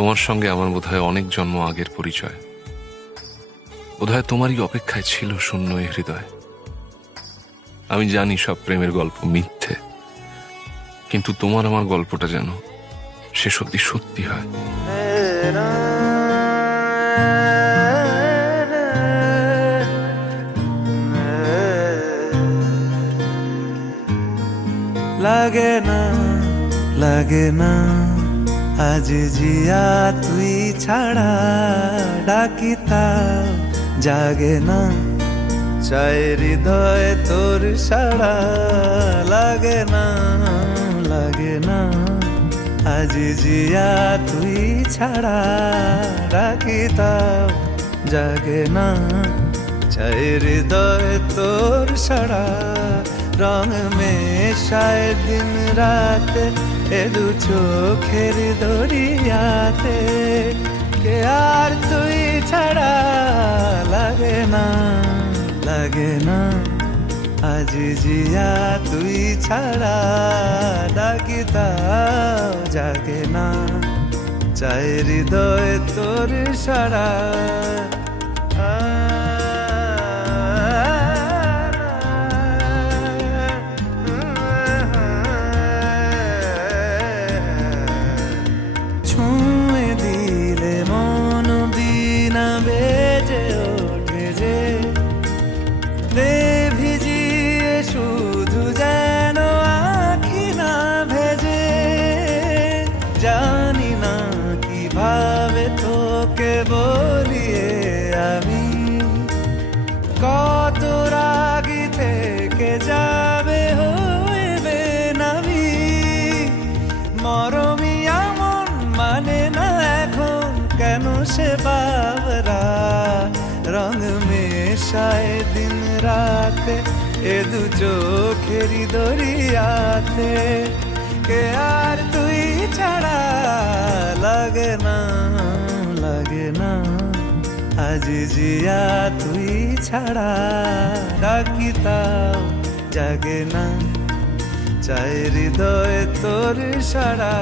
তোমার সঙ্গে আমার বোধহয় অনেক জন্ম আগের পরিচয়। বোধহয় তোমারই অপেক্ষায় ছিল শূন্য এ হৃদয়। আমি জানি সব প্রেমের গল্প মিথ্যে, কিন্তু তোমার আমার গল্পটা যেন সে সত্যি সত্যি হয়। লাগে না লাগে না আজ জিয়া তুই ছাড়া, ডাকিতা জাগে না চাই হৃদয় তোর সাড়া। লাগে না লাগে না আজ জিয়া তুই ছাড়া, ডাকিতা জাগে না চাই হৃদয় তোর সাড়া। রং মেশায় দিন রাত এ দু চোখের দরিয়াতে, কে আর তুই ছাড়া। লাগে না লাগে না আজ জিয়া তুই ছাড়া, ডাকিতা জাগে না চাই হৃদয় তোর সাড়া। জানি না কিভাবে তোকে বলিয়ে আমি, কত রাগি থেকে যাবে হইবে নামি। মরমি এমন মানে না এখন কেন সে বাবরা, রং মেশায় দিন রাতে এ দু চোখেরই দরিয়াতে, কে আর তুই ছাড়া। লাগে না লাগে না আজ জিয়া তুই ছাড়া, ডাকিতাও জাগে না চাই হৃদয় তোর সাড়া।